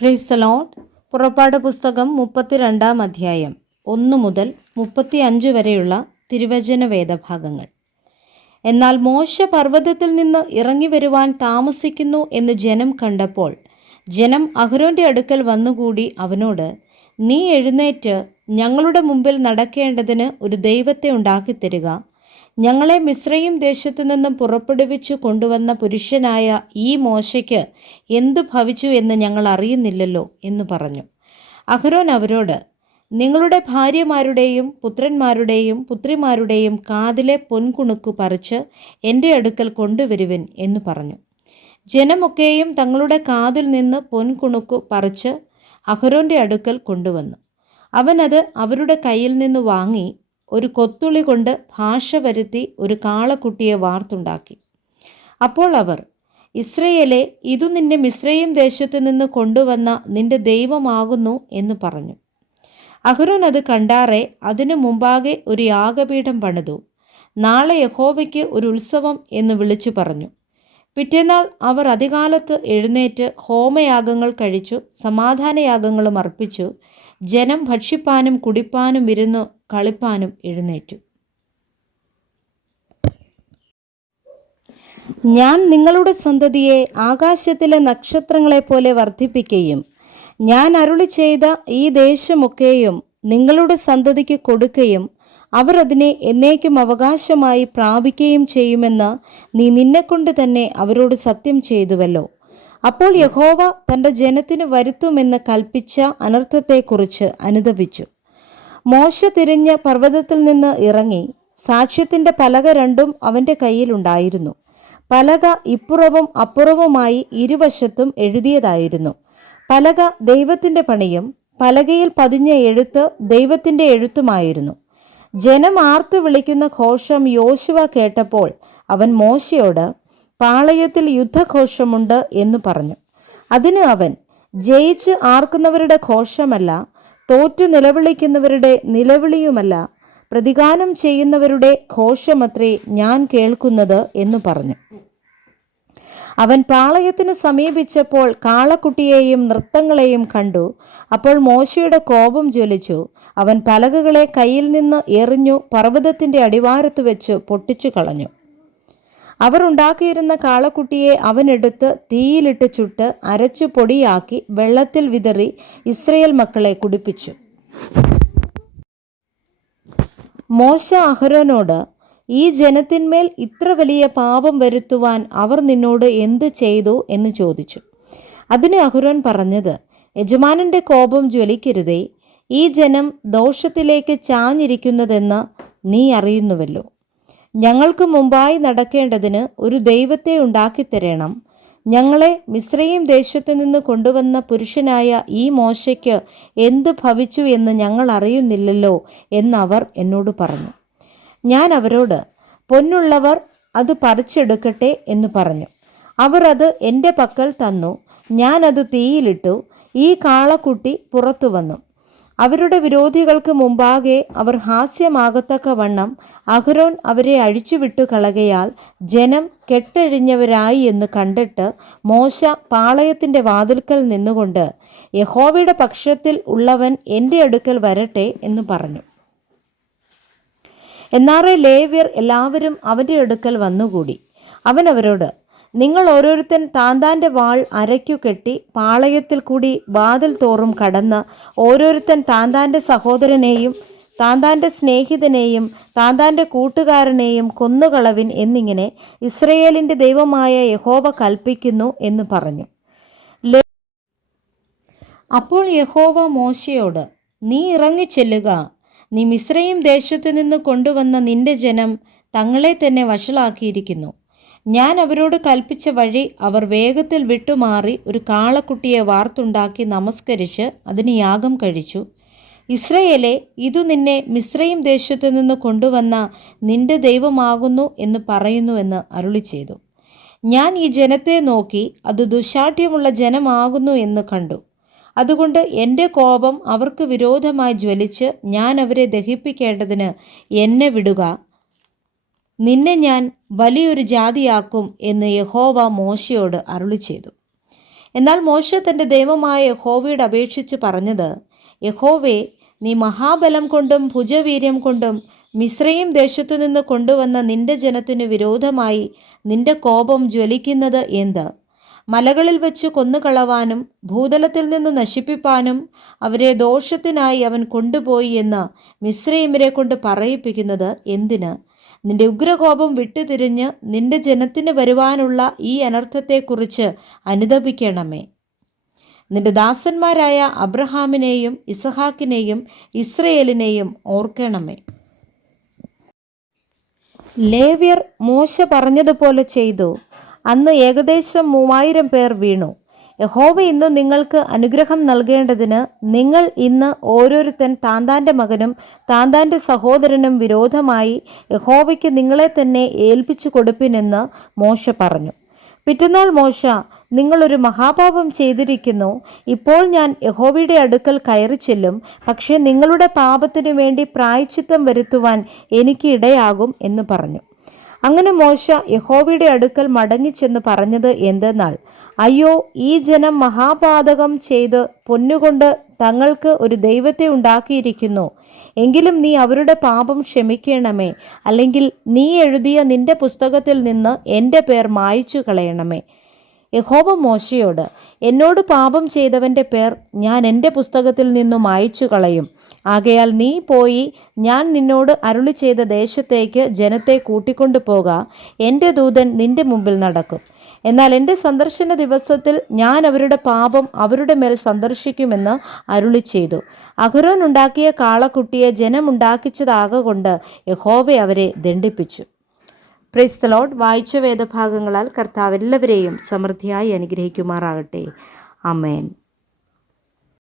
Praise the Lord. പുറപ്പാട് പുസ്തകം 32-ാം അധ്യായം 1 മുതൽ 35 വരെയുള്ള തിരുവചന വേദഭാഗങ്ങൾ. എന്നാൽ മോശ പർവ്വതത്തിൽ നിന്ന് ഇറങ്ങി വരുവാൻ താമസിക്കുന്നു എന്ന് ജനം കണ്ടപ്പോൾ ജനം അഹരോൻ്റെ അടുക്കൽ വന്നുകൂടി അവനോട്, നീ എഴുന്നേറ്റ് ഞങ്ങളുടെ മുമ്പിൽ നടക്കേണ്ടതിന് ഒരു ദൈവത്തെ ഉണ്ടാക്കിത്തരിക. ഞങ്ങളെ മിസ്രയീം ദേശത്തു നിന്നും പുറപ്പെടുവിച്ചു കൊണ്ടുവന്ന പുരുഷനായ ഈ മോശയ്ക്ക് എന്തു ഭവിച്ചു എന്ന് ഞങ്ങൾ അറിയുന്നില്ലല്ലോ എന്ന് പറഞ്ഞു. അഹരോൻ അവരോട്, നിങ്ങളുടെ ഭാര്യമാരുടെയും പുത്രന്മാരുടെയും പുത്രിമാരുടെയും കാതിലെ പൊൻകുണുക്കു പറിച്ച് എൻ്റെ അടുക്കൽ കൊണ്ടുവരുവിൻ എന്ന് പറഞ്ഞു. ജനമൊക്കെയും തങ്ങളുടെ കാതിൽ നിന്ന് പൊൻകുണുക്കു പറിച്ച് അഹരോൻ്റെ അടുക്കൽ കൊണ്ടുവന്നു. അവനത് അവരുടെ കയ്യിൽ നിന്ന് വാങ്ങി ഒരു കൊത്തുളി കൊണ്ട് ഭാഷ വരുത്തി ഒരു കാളക്കുട്ടിയെ വാർത്തുണ്ടാക്കി. അപ്പോൾ അവർ, ഇസ്രയേലേ, ഇതു നിന്നെ മിസ്രയീം ദേശത്തു നിന്ന് കൊണ്ടുവന്ന നിന്റെ ദൈവമാകുന്നു എന്ന് പറഞ്ഞു. അഹരോൻ അത് കണ്ടാറെ അതിനു മുമ്പാകെ ഒരു യാഗപീഠം പണിതു. നാളെ യഹോവയ്ക്ക് ഒരു ഉത്സവം എന്ന് വിളിച്ചു പറഞ്ഞു. പിറ്റേന്നാൾ അവർ അതികാലത്ത് എഴുന്നേറ്റ് ഹോമയാഗങ്ങൾ കഴിച്ചു, സമാധാനയാഗങ്ങളും അർപ്പിച്ചു. ജനം ഭക്ഷിപ്പാനും കുടിപ്പാനും ഇരുന്നു കളിപ്പാനും എഴുന്നേറ്റു. ഞാൻ നിങ്ങളുടെ സന്തതിയെ ആകാശത്തിലെ നക്ഷത്രങ്ങളെപ്പോലെ വർദ്ധിപ്പിക്കുകയും ഞാൻ അരുളി ചെയ്ത ഈ ദേശമൊക്കെയും നിങ്ങളുടെ സന്തതിക്ക് കൊടുക്കുകയും അവർ അതിനെ എന്നേക്കും അവകാശമായി പ്രാപിക്കുകയും ചെയ്യുമെന്ന് നീ നിന്നെക്കൊണ്ട് തന്നെ അവരോട് സത്യം ചെയ്തുവല്ലോ. അപ്പോൾ യഹോവ തൻ്റെ ജനത്തിനു വരുത്തുമെന്ന് കൽപ്പിച്ച അനർത്ഥത്തെക്കുറിച്ച് അനുതപിച്ചു. മോശ തിരിഞ്ഞ് പർവ്വതത്തിൽ നിന്ന് ഇറങ്ങി. സാക്ഷ്യത്തിൻ്റെ പലക രണ്ടും അവൻ്റെ കയ്യിലുണ്ടായിരുന്നു. പലക ഇപ്പുറവും അപ്പുറവുമായി ഇരുവശത്തും എഴുതിയതായിരുന്നു. പലക ദൈവത്തിൻ്റെ പണിയും പലകയിൽ പതിഞ്ഞ എഴുത്ത് ദൈവത്തിൻ്റെ എഴുത്തുമായിരുന്നു. ജനം ആർത്തു വിളിക്കുന്ന ഘോഷം യോശുവ കേട്ടപ്പോൾ അവൻ മോശയോട്, പാളയത്തിൽ യുദ്ധഘോഷമുണ്ട് എന്ന് പറഞ്ഞു. അതിന് അവൻ, ജയിച്ച് ആർക്കുന്നവരുടെ ഘോഷമല്ല, തോറ്റു നിലവിളിക്കുന്നവരുടെ നിലവിളിയുമല്ല, പ്രതിഗാനം ചെയ്യുന്നവരുടെ ഘോഷമത്രേ ഞാൻ കേൾക്കുന്നത് എന്ന് പറഞ്ഞു. അവൻ പാളയത്തിന് സമീപിച്ചപ്പോൾ കാളക്കുട്ടിയെയും നൃത്തങ്ങളെയും കണ്ടു. അപ്പോൾ മോശയുടെ കോപം ജ്വലിച്ചു. അവൻ പലകകളെ കയ്യിൽ നിന്ന് എറിഞ്ഞു പർവ്വതത്തിൻ്റെ അടിവാരത്ത് വെച്ച് പൊട്ടിച്ചു കളഞ്ഞു. അവർ ഉണ്ടാക്കിയിരുന്ന കാളക്കുട്ടിയെ അവനെടുത്ത് തീയിലിട്ട് ചുട്ട് അരച്ചു പൊടിയാക്കി വെള്ളത്തിൽ വിതറി ഇസ്രയേൽ മക്കളെ കുടിപ്പിച്ചു. മോശ അഹരോനോട്, ഈ ജനത്തിന്മേൽ ഇത്ര വലിയ പാപം വരുത്തുവാൻ അവർ നിന്നോട് എന്ത് ചെയ്തു എന്ന് ചോദിച്ചു. അതിന് അഹരോൻ പറഞ്ഞത്, യജമാനൻ്റെ കോപം ജ്വലിക്കരുതേ. ഈ ജനം ദോഷത്തിലേക്ക് ചാഞ്ഞിരിക്കുന്നതെന്ന് നീ അറിയുന്നുവല്ലോ. ഞങ്ങൾക്ക് മുമ്പായി നടക്കേണ്ടതിന് ഒരു ദൈവത്തെ ഉണ്ടാക്കിത്തരണം. ഞങ്ങളെ മിസ്രയീം ദേശത്തു നിന്ന് കൊണ്ടുവന്ന പുരുഷനായ ഈ മോശയ്ക്ക് എന്ത് ഭവിച്ചു എന്ന് ഞങ്ങൾ അറിയുന്നില്ലല്ലോ എന്നവർ എന്നോട് പറഞ്ഞു. ഞാൻ അവരോട്, പൊന്നുള്ളവർ അത് പറിച്ചെടുക്കട്ടെ എന്ന് പറഞ്ഞു. അവർ അത് എൻ്റെ പക്കൽ തന്നു. ഞാൻ അത് തീയിലിട്ടു. ഈ കാളക്കുട്ടി പുറത്തു വന്നു. അവരുടെ വിരോധികൾക്ക് മുമ്പാകെ അവർ ഹാസ്യമാകത്തക്കവണ്ണം അഹരോൻ അവരെ അഴിച്ചുവിട്ടു കളകയാൽ ജനം കെട്ടഴിഞ്ഞവരായി എന്ന് കണ്ടിട്ട് മോശ പാളയത്തിൻ്റെ വാതിൽക്കൽ നിന്നുകൊണ്ട്, യഹോവയുടെ പക്ഷത്തിൽ ഉള്ളവൻ എൻ്റെ അടുക്കൽ വരട്ടെ എന്ന് പറഞ്ഞു. എന്നാറെ ലേവ്യർ എല്ലാവരും അവൻ്റെ അടുക്കൽ വന്നുകൂടി. അവൻ അവരോട്, നിങ്ങൾ ഓരോരുത്തൻ താന്താൻ്റെ വാൾ അരയ്ക്കു കെട്ടി പാളയത്തിൽ കൂടി വാതിൽ തോറും കടന്ന് ഓരോരുത്തൻ താന്താൻ്റെ സഹോദരനെയും താന്താൻ്റെ സ്നേഹിതനെയും താന്താൻ്റെ കൂട്ടുകാരനെയും കൊന്നുകളവിൻ എന്നിങ്ങനെ ഇസ്രയേലിൻ്റെ ദൈവമായ യഹോവ കൽപ്പിക്കുന്നു എന്ന് പറഞ്ഞു. അപ്പോൾ യഹോവ മോശയോട്, നീ ഇറങ്ങിച്ചെല്ലുക. നീ മിസ്രയീം ദേശത്തു നിന്ന് കൊണ്ടുവന്ന നിന്റെ ജനം തങ്ങളെ തന്നെ വഷളാക്കിയിരിക്കുന്നു. ഞാൻ അവരോട് കൽപ്പിച്ച വഴി അവർ വേഗത്തിൽ വിട്ടുമാറി ഒരു കാളക്കുട്ടിയെ വാർത്തുണ്ടാക്കി നമസ്കരിച്ച് അതിന് യാഗം കഴിച്ചു. ഇസ്രയേലേ, ഇതു നിന്നെ മിസ്രയീം ദേശത്തു നിന്ന് കൊണ്ടുവന്ന നിന്റെ ദൈവമാകുന്നു എന്ന് പറയുന്നുവെന്ന് അരുളി ചെയ്തു. ഞാൻ ഈ ജനത്തെ നോക്കി അത് ദുശാഠ്യമുള്ള ജനമാകുന്നു എന്ന് കണ്ടു. അതുകൊണ്ട് എൻ്റെ കോപം അവർക്ക് വിരോധമായി ജ്വലിച്ച് ഞാൻ അവരെ ദഹിപ്പിക്കേണ്ടതിന് എന്നെ വിടുക. നിന്നെ ഞാൻ വലിയൊരു ജാതിയാക്കും എന്ന് യഹോവ മോശയോട് അരുളി ചെയ്തു. എന്നാൽ മോശെ തൻ്റെ ദൈവമായ യഹോവയോട് അപേക്ഷിച്ച് പറഞ്ഞത്, യഹോവേ, നീ മഹാബലം കൊണ്ടും ഭുജവീര്യം കൊണ്ടും മിസ്രയീം ദേശത്തു നിന്ന് കൊണ്ടുവന്ന നിന്റെ ജനത്തിനു വിരോധമായി നിന്റെ കോപം ജ്വലിക്കുന്നത് എന്ത്? മലകളിൽ വെച്ച് കൊന്നുകളവാനും ഭൂതലത്തിൽ നിന്ന് നശിപ്പിപ്പാനും അവരെ ദോഷത്തിനായി അവൻ കൊണ്ടുപോയി എന്ന് മിസ്രയീമ്യരെ കൊണ്ട് പറയിപ്പിക്കുന്നത് എന്തിന്? നിന്റെ ഉഗ്രകോപം വിട്ടുതിരിഞ്ഞ് നിന്റെ ജനത്തിന് വരുവാനുള്ള ഈ അനർത്ഥത്തെക്കുറിച്ച് അനുതപിക്കണമേ. നിന്റെ ദാസന്മാരായ അബ്രഹാമിനെയും ഇസഹാക്കിനെയും ഇസ്രയേലിനെയും ഓർക്കണമേ. ലേവ്യർ മോശ പറഞ്ഞതുപോലെ ചെയ്തു. അന്ന് ഏകദേശം 3000 പേർ വീണു. യഹോവ ഇന്ന് നിങ്ങൾക്ക് അനുഗ്രഹം നൽകേണ്ടതിന് നിങ്ങൾ ഇന്ന് ഓരോരുത്തൻ താന്താൻ്റെ മകനും താന്താൻ്റെ സഹോദരനും വിരോധമായി യഹോവയ്ക്ക് നിങ്ങളെ തന്നെ ഏൽപ്പിച്ചു കൊടുപ്പിനെന്ന് മോശ പറഞ്ഞു. പിറ്റന്നാൾ മോശ, നിങ്ങളൊരു മഹാപാപം ചെയ്തിരിക്കുന്നു. ഇപ്പോൾ ഞാൻ യഹോവയുടെ അടുക്കൽ കയറി ചെല്ലും. പക്ഷേ നിങ്ങളുടെ പാപത്തിനു വേണ്ടി പ്രായശ്ചിത്തം വരുത്തുവാൻ എനിക്ക് ഇടയാകും എന്ന് പറഞ്ഞു. അങ്ങനെ മോശ യഹോവയുടെ അടുക്കൽ മടങ്ങിച്ചെന്ന് പറഞ്ഞത് എന്തെന്നാൽ, അയ്യോ, ഈ ജനം മഹാപാതകം ചെയ്ത് പൊന്നുകൊണ്ട് തങ്ങൾക്ക് ഒരു ദൈവത്തെ ഉണ്ടാക്കിയിരിക്കുന്നു. എങ്കിലും നീ അവരുടെ പാപം ക്ഷമിക്കണമേ, അല്ലെങ്കിൽ നീ എഴുതിയ നിന്റെ പുസ്തകത്തിൽ നിന്ന് എൻ്റെ പേർ മായ്ച്ചു കളയണമേ. യഹോവ മോശയോട്, എന്നോട് പാപം ചെയ്തവൻ്റെ പേർ ഞാൻ എൻ്റെ പുസ്തകത്തിൽ നിന്നും മായ്ച്ചു കളയും. ആകയാൽ നീ പോയി ഞാൻ നിന്നോട് അരുളി ചെയ്ത ദേശത്തേക്ക് ജനത്തെ കൂട്ടിക്കൊണ്ടു പോക. എൻ്റെ ദൂതൻ നിന്റെ മുമ്പിൽ നടക്കും. എന്നാൽ എൻ്റെ സന്ദർശന ദിവസത്തിൽ ഞാൻ അവരുടെ പാപം അവരുടെ മേൽ സന്ദർശിക്കുമെന്ന് അരുളി ചെയ്തു. അഹരോൻ ഉണ്ടാക്കിയ കാളക്കുട്ടിയെ ജനമുണ്ടാക്കിച്ചതാകൊണ്ട് യഹോവ അവരെ ദണ്ഡിപ്പിച്ചു. Praise the Lord. വായിച്ച വേദഭാഗങ്ങളാൽ കർത്താവ് എല്ലാവരെയും സമൃദ്ധിയായി അനുഗ്രഹിക്കുമാറാകട്ടെ. ആമേൻ.